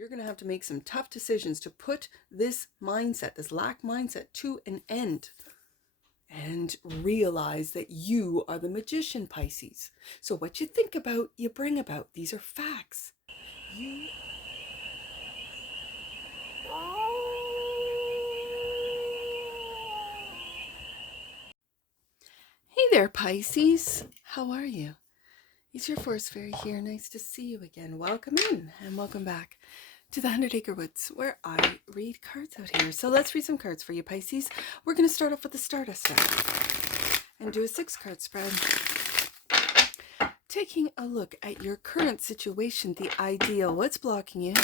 You're going to have to make some tough decisions to put this mindset, this lack mindset, to an end. And realize that you are the magician, Pisces. So what you think about, you bring about. These are facts. Hey there, Pisces. How are you? It's your force fairy here. Nice to see you again. Welcome in and welcome back to the 100 Acre Woods, where I read cards out here. So let's read some cards for you, Pisces. We're going to start off with the Stardust deck and do a 6-card spread. Taking a look at your current situation, the ideal, what's blocking you,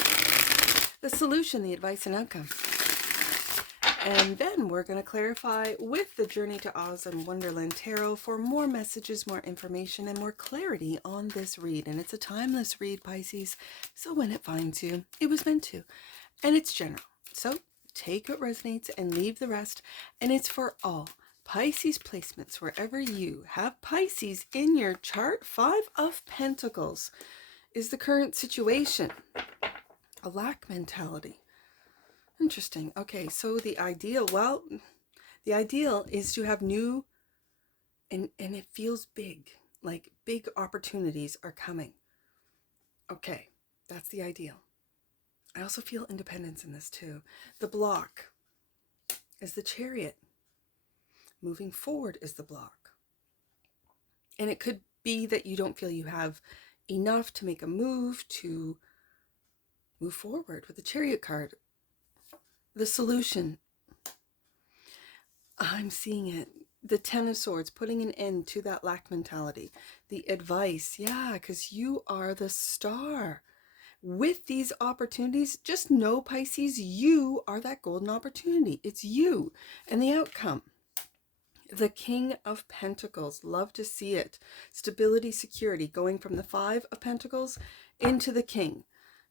the solution, the advice and outcome. And then we're going to clarify with the Journey to Oz and Wonderland Tarot for more messages, more information, and more clarity on this read. And it's a timeless read, Pisces, so when it finds you, it was meant to. And it's general. So take what resonates and leave the rest. And it's for all Pisces placements, wherever you have Pisces in your chart. 5 of Pentacles is the current situation. A lack mentality. Interesting. Okay, so the ideal, well, the ideal is to have new, and it feels big, like big opportunities are coming. Okay, that's the ideal. I also feel independence in this too. The block is the Chariot. Moving forward is the block. And it could be that you don't feel you have enough to make a move, to move forward with the Chariot card. The solution, I'm seeing it. The 10 of Swords, putting an end to that lack mentality. The advice, yeah, because you are the star. With these opportunities, just know, Pisces, you are that golden opportunity. It's you. And the outcome, the King of Pentacles, love to see it. Stability, security, going from the 5 of Pentacles into the King.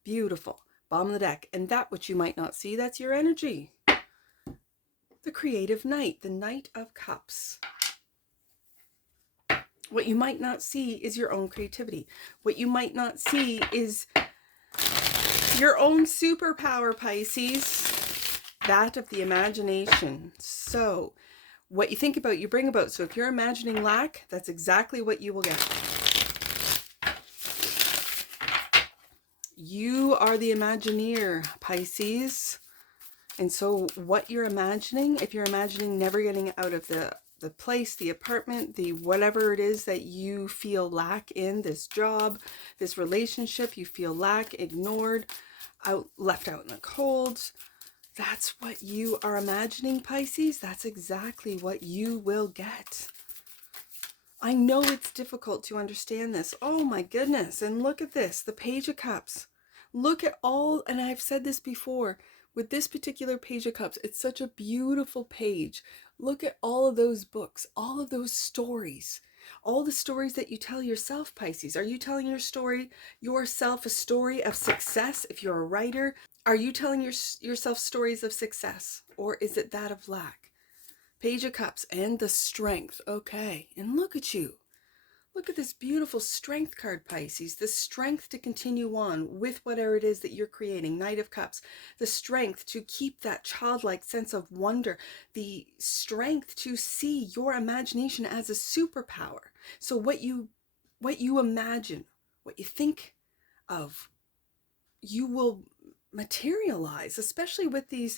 Beautiful. Bottom of the deck. And that which you might not see, that's your energy. The Creative Knight, the Knight of Cups. What you might not see is your own creativity. What you might not see is your own superpower, Pisces. That of the imagination. So, what you think about, you bring about. So if you're imagining lack, that's exactly what you will get. You are the Imagineer, Pisces. And so what you're imagining, if you're imagining never getting out of the place, the apartment, the whatever it is that you feel lack in, this job, this relationship, you feel lack, ignored, left out in the cold, that's what you are imagining, Pisces. That's exactly what you will get. I know it's difficult to understand this. Oh my goodness. And look at this, the Page of Cups. Look at all, and I've said this before, with this particular Page of Cups, it's such a beautiful page. Look at all of those books, all of those stories, all the stories that you tell yourself, Pisces. Are you telling yourself a story of success if you're a writer? Are you telling yourself stories of success, or is it that of lack? Page of Cups and the Strength. Okay, and look at you. Look at this beautiful Strength card, Pisces. The strength to continue on with whatever it is that you're creating. Knight of Cups. The strength to keep that childlike sense of wonder. The strength to see your imagination as a superpower. So what you imagine, what you think of, you will materialize, especially with the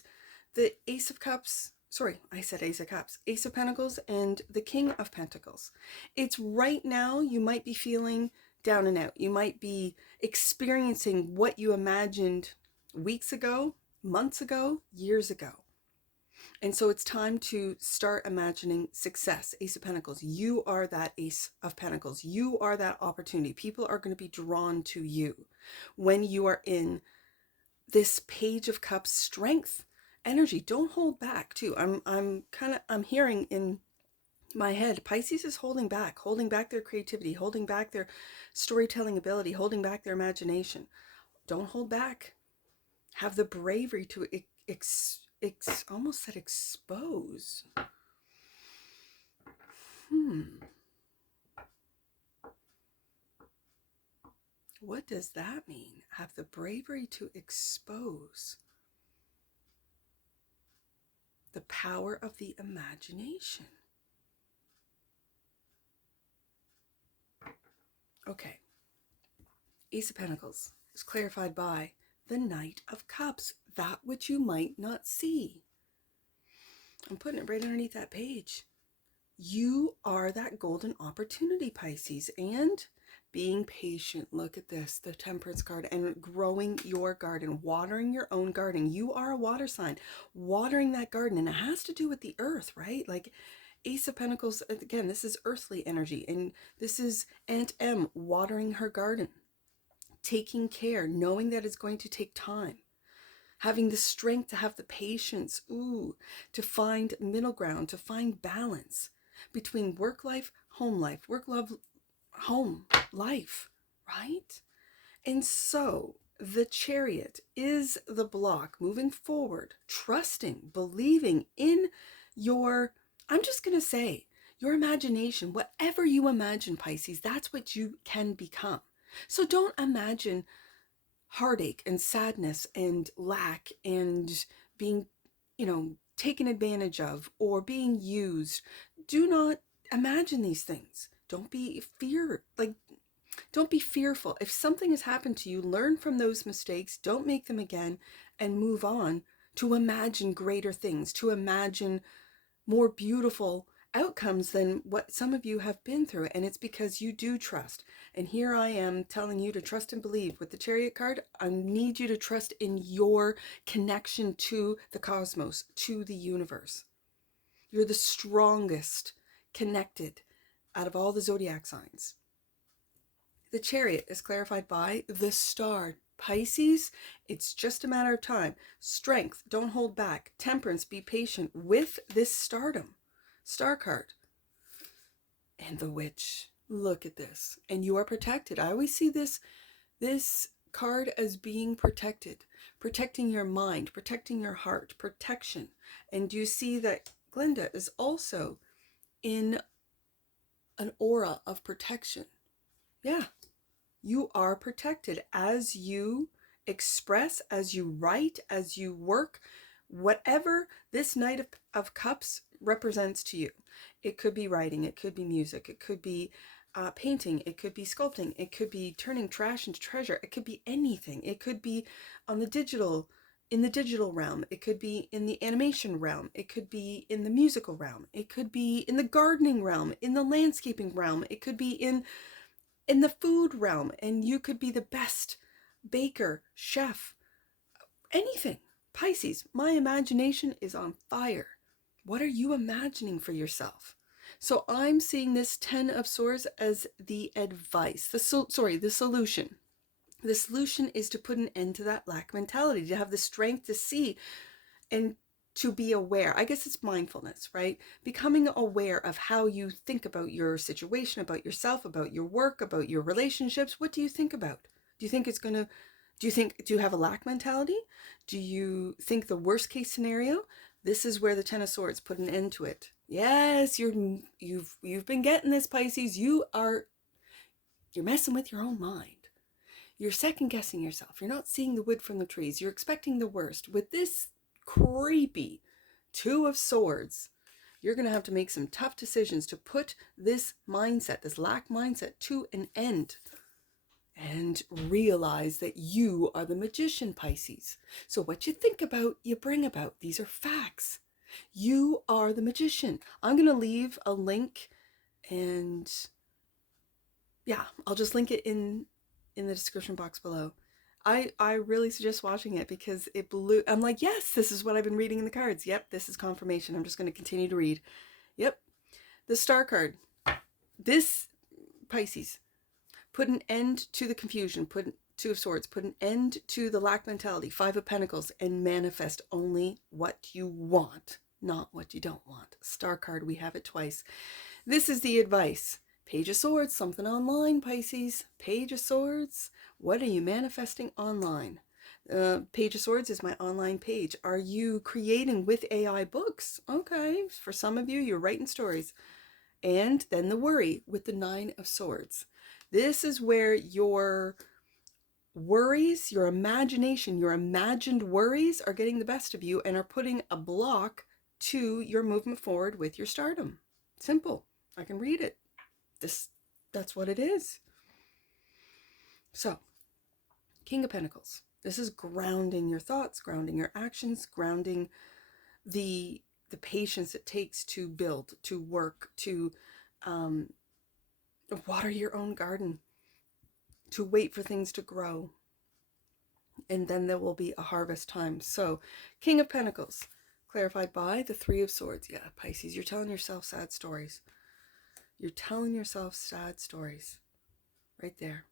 Ace of Cups. Sorry, I said Ace of Cups, Ace of Pentacles, and the King of Pentacles. It's right now you might be feeling down and out. You might be experiencing what you imagined weeks ago, months ago, years ago. And so it's time to start imagining success. Ace of Pentacles, you are that Ace of Pentacles. You are that opportunity. People are going to be drawn to you when you are in this Page of Cups strength energy. Don't hold back too. I'm hearing in my head, Pisces is holding back their creativity, holding back their storytelling ability, holding back their imagination. Don't hold back. Have the bravery to almost said expose. What does that mean? Have the bravery to expose the power of the imagination. Okay. Ace of Pentacles is clarified by the Knight of Cups, that which you might not see. I'm putting it right underneath that page. You are that golden opportunity, Pisces, and being patient. Look at this, the Temperance card, and growing your garden, watering your own garden. You are a water sign, watering that garden, and it has to do with the earth, right? Like Ace of Pentacles, again, this is earthly energy, and this is Aunt M watering her garden, taking care, knowing that it's going to take time, having the strength to have the patience, to find middle ground, to find balance between work life, work, love, home life, right? And so the Chariot is the block moving forward, trusting, believing in your, I'm just going to say, your imagination. Whatever you imagine, Pisces, that's what you can become. So don't imagine heartache and sadness and lack and being, taken advantage of or being used. Do not imagine these things. Don't be don't be fearful. If something has happened to you, learn from those mistakes, don't make them again, and move on to imagine greater things, to imagine more beautiful outcomes than what some of you have been through. And it's because you do trust. And here I am telling you to trust and believe. With the Chariot card, I need you to trust in your connection to the cosmos, to the universe. You're the strongest connected out of all the zodiac signs. The Chariot is clarified by the Star. Pisces, it's just a matter of time. Strength, don't hold back. Temperance, be patient with this stardom. Star card. And the Witch. Look at this. And you are protected. I always see this card as being protected. Protecting your mind, protecting your heart, protection. And you see that Glenda is also in an aura of protection. Yeah. You are protected as you express, as you write, as you work, whatever this Knight of Cups represents to you. It could be writing, it could be music, it could be painting, it could be sculpting, it could be turning trash into treasure, it could be anything. It could be on in the digital realm, it could be in the animation realm, it could be in the musical realm, it could be in the gardening realm, in the landscaping realm, it could be in the food realm, and you could be the best baker, chef, anything. Pisces, my imagination is on fire. What are you imagining for yourself? So I'm seeing this 10 of Swords as the advice, the solution. The solution is to put an end to that lack mentality, to have the strength to see and to be aware. I guess it's mindfulness, right? Becoming aware of how you think about your situation, about yourself, about your work, about your relationships. What do you think about? Do you think do you have a lack mentality? Do you think the worst case scenario? This is where the 10 of Swords put an end to it. Yes, you've been getting this, Pisces. You're messing with your own mind. You're second guessing yourself. You're not seeing the wood from the trees. You're expecting the worst. With this creepy 2 of Swords, you're going to have to make some tough decisions to put this mindset, this lack mindset, to an end, and realize that you are the magician, Pisces. So what you think about, you bring about. These are facts. You are the magician. I'm going to leave a link, and yeah, I'll just link it in the description box below. I really suggest watching it because it blew. I'm like, yes, this is what I've been reading in the cards. Yep, this is confirmation. I'm just going to continue to read. Yep. The Star card. This, Pisces, put an end to the confusion. Put 2 of Swords. Put an end to the lack mentality. 5 of Pentacles. And manifest only what you want, not what you don't want. Star card, we have it twice. This is the advice. Page of Swords, something online, Pisces. Page of Swords. What are you manifesting online? Page of Swords is my online page. Are you creating with AI books? Okay, for some of you, you're writing stories. And then the worry with the 9 of Swords. This is where your worries, your imagination, your imagined worries are getting the best of you and are putting a block to your movement forward with your stardom. Simple. I can read it. That's what it is. So, King of Pentacles. This is grounding your thoughts, grounding your actions, grounding the patience it takes to build, to work, to water your own garden, to wait for things to grow. And then there will be a harvest time. So, King of Pentacles, clarified by the Three of Swords. Yeah, Pisces, you're telling yourself sad stories. You're telling yourself sad stories. Right there.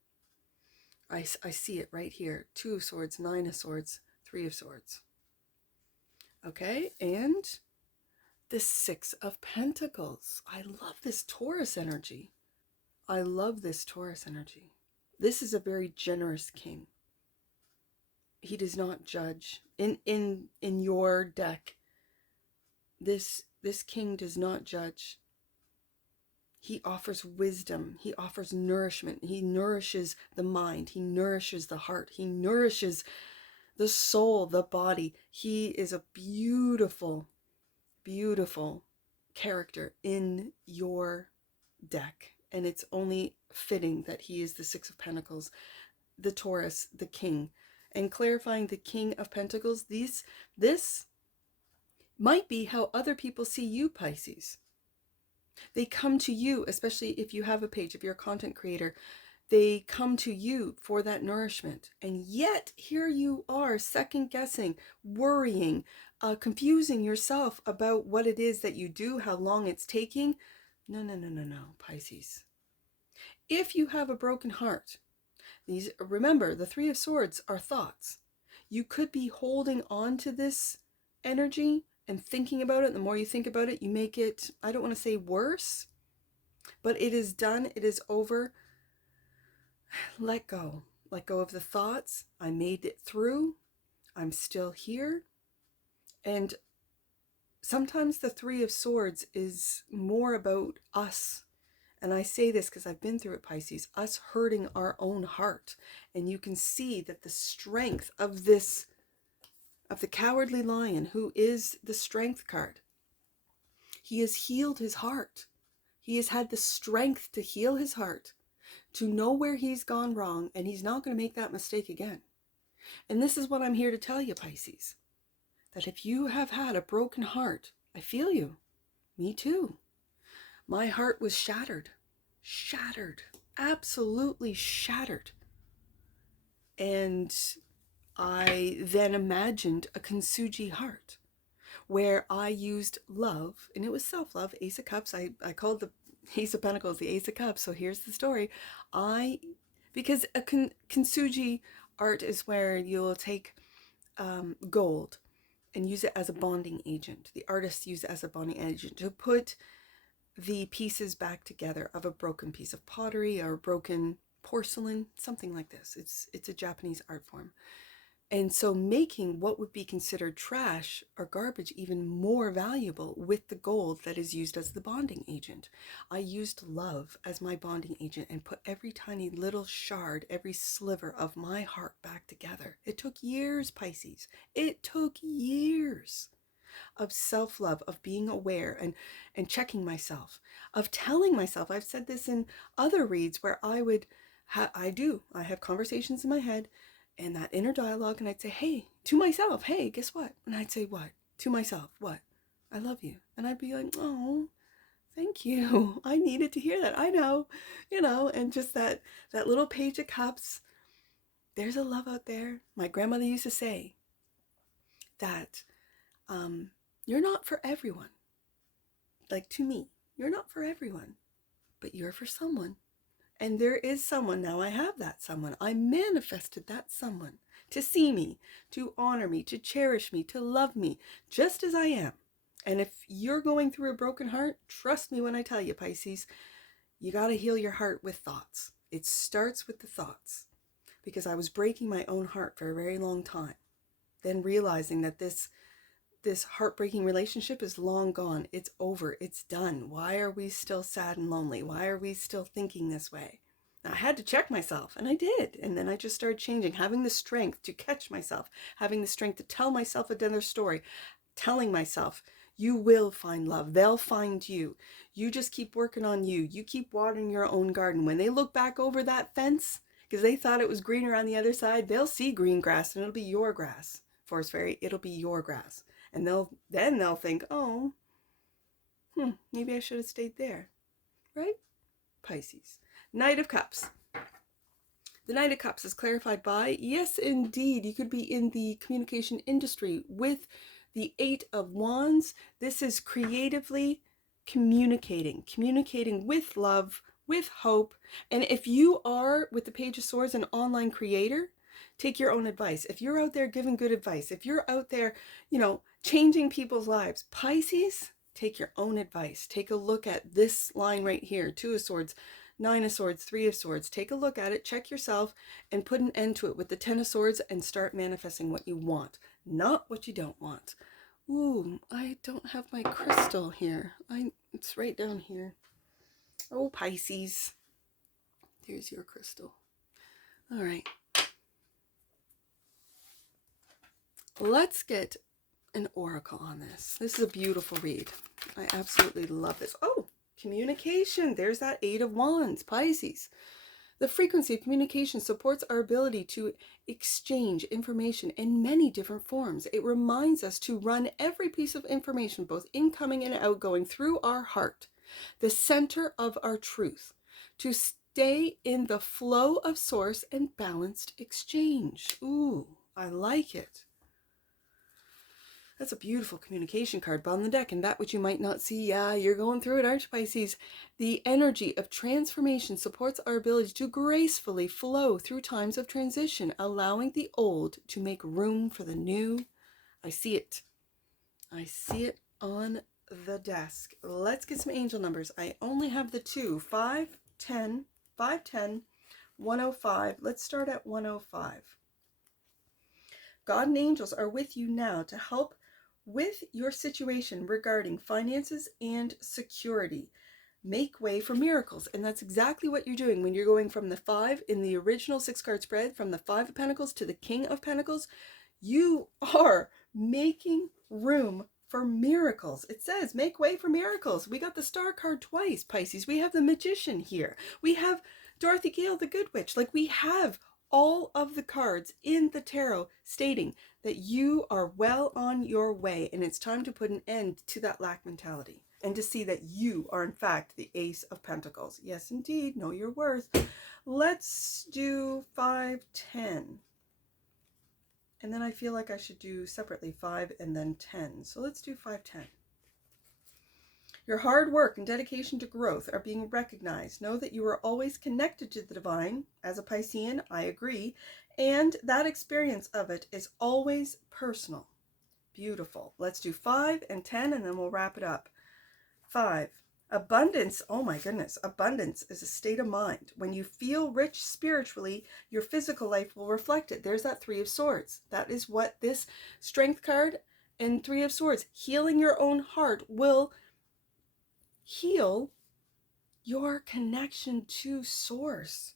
I see it right here. 2 of Swords, 9 of Swords, 3 of Swords. Okay, and the 6 of Pentacles. I love this Taurus energy. I love this Taurus energy. This is a very generous king. He does not judge. In your deck, this king does not judge. He offers wisdom. He offers nourishment. He nourishes the mind. He nourishes the heart. He nourishes the soul, the body. He is a beautiful, beautiful character in your deck. And it's only fitting that he is the 6 of Pentacles, the Taurus, the king. And clarifying the King of Pentacles, this might be how other people see you, Pisces. They come to you, especially if you have a page, if you're a content creator, they come to you for that nourishment. And yet here you are second guessing, worrying, confusing yourself about what it is that you do, how long it's taking. No, Pisces. If you have a broken heart, remember, the 3 of Swords are thoughts. You could be holding on to this energy and thinking about it. The more you think about it, you make it, I don't want to say worse, but it is done. It is over. Let go. Let go of the thoughts. I made it through. I'm still here. And sometimes the 3 of Swords is more about us. And I say this because I've been through it, Pisces, us hurting our own heart. And you can see that the strength of this, of the Cowardly Lion, who is the Strength card, he has healed his heart. He has had the strength to heal his heart, to know where he's gone wrong, and he's not going to make that mistake again. And this is what I'm here to tell you, Pisces, that if you have had a broken heart, I feel you. Me too. My heart was shattered, absolutely shattered. And I then imagined a Kintsugi heart where I used love, and it was self-love, Ace of Cups. I called the Ace of Pentacles the Ace of Cups. So here's the story. Because a Kintsugi art is where you'll take gold and use it as a bonding agent. The artists use it as a bonding agent to put the pieces back together of a broken piece of pottery or broken porcelain, something like this. It's a Japanese art form. And so making what would be considered trash or garbage even more valuable with the gold that is used as the bonding agent. I used love as my bonding agent and put every tiny little shard, every sliver of my heart back together. It took years, Pisces. It took years of self-love, of being aware and checking myself, of telling myself. I've said this in other reads where I have conversations in my head and that inner dialogue, and I'd say, hey, to myself, hey, guess what? And I'd say, what? To myself, what? I love you. And I'd be like, oh, thank you. I needed to hear that. I know, and just that little Page of Cups. There's a love out there. My grandmother used to say that you're not for everyone. Like, to me, you're not for everyone, but you're for someone. And there is someone. Now I have that someone. I manifested that someone to see me, to honor me, to cherish me, to love me, just as I am. And if you're going through a broken heart, trust me when I tell you, Pisces, you got to heal your heart with thoughts. It starts with the thoughts. Because I was breaking my own heart for a very long time. Then realizing that this heartbreaking relationship is long gone. It's over. It's done. Why are we still sad and lonely? Why are we still thinking this way? I had to check myself, and I did. And then I just started changing, having the strength to catch myself, having the strength to tell myself another story, telling myself, you will find love. They'll find you. You just keep working on you. You keep watering your own garden. When they look back over that fence, because they thought it was greener on the other side, they'll see green grass, and it'll be your grass. Forest Fairy, it'll be your grass. And they'll think, oh, maybe I should have stayed there. Right? Pisces. Knight of Cups. The Knight of Cups is clarified by, yes, indeed, you could be in the communication industry with the Eight of Wands. This is creatively communicating with love, with hope. And if you are, with the Page of Swords, an online creator, take your own advice. If you're out there giving good advice, if you're out there, changing people's lives, Pisces, take your own advice. Take a look at this line right here, Two of Swords, Nine of Swords, Three of Swords. Take a look at it, check yourself, and put an end to it with the Ten of Swords and start manifesting what you want, not what you don't want. Ooh, I don't have my crystal here. It's right down here. Oh, Pisces. There's your crystal. All right. Let's get an oracle on this. This is a beautiful read. I absolutely love this. Oh, communication. There's that Eight of Wands, Pisces. The frequency of communication supports our ability to exchange information in many different forms. It reminds us to run every piece of information, both incoming and outgoing, through our heart, the center of our truth, to stay in the flow of source and balanced exchange. Ooh, I like it. That's a beautiful communication card. Bottom of the deck, and that which you might not see. Yeah, you're going through it, aren't you, Pisces? The energy of transformation supports our ability to gracefully flow through times of transition, allowing the old to make room for the new. I see it. I see it on the desk. Let's get some angel numbers. I only have the two. 5, 10, 510, 105. Let's start at 105. God and angels are with you now to help with your situation regarding finances and security. Make way for miracles. And that's exactly what you're doing when you're going from the 5 in the original 6-card spread, from the 5 of Pentacles to the King of Pentacles. You are making room for miracles. It says make way for miracles. We got the Star card twice, Pisces. We have the Magician here. We have Dorothy Gale, the Good Witch. Like, we have all of the cards in the tarot stating that you are well on your way, and it's time to put an end to that lack mentality and to see that you are in fact the Ace of Pentacles. Yes, indeed. Know your worth. Let's do 5, 10. And then I feel like I should do separately 5 and then 10. So let's do 5, 10. Your hard work and dedication to growth are being recognized. Know that you are always connected to the divine. As a Piscean, I agree. And that experience of it is always personal. Beautiful. Let's do 5 and 10, and then we'll wrap it up. 5. Abundance. Oh my goodness. Abundance is a state of mind. When you feel rich spiritually, your physical life will reflect it. There's that 3 of Swords. That is what this Strength card and 3 of Swords, healing your own heart, will heal your connection to source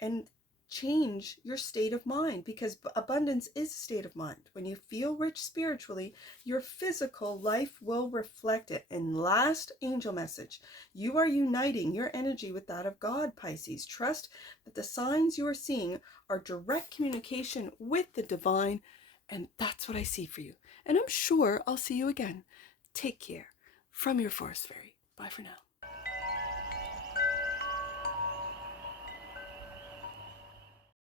and change your state of mind, because abundance is a state of mind. When you feel rich spiritually, your physical life will reflect it. And last angel message, you are uniting your energy with that of God, Pisces. Trust that the signs you are seeing are direct communication with the divine, and that's what I see for you. And I'm sure I'll see you again. Take care. From your Forest Fairy. Bye for now.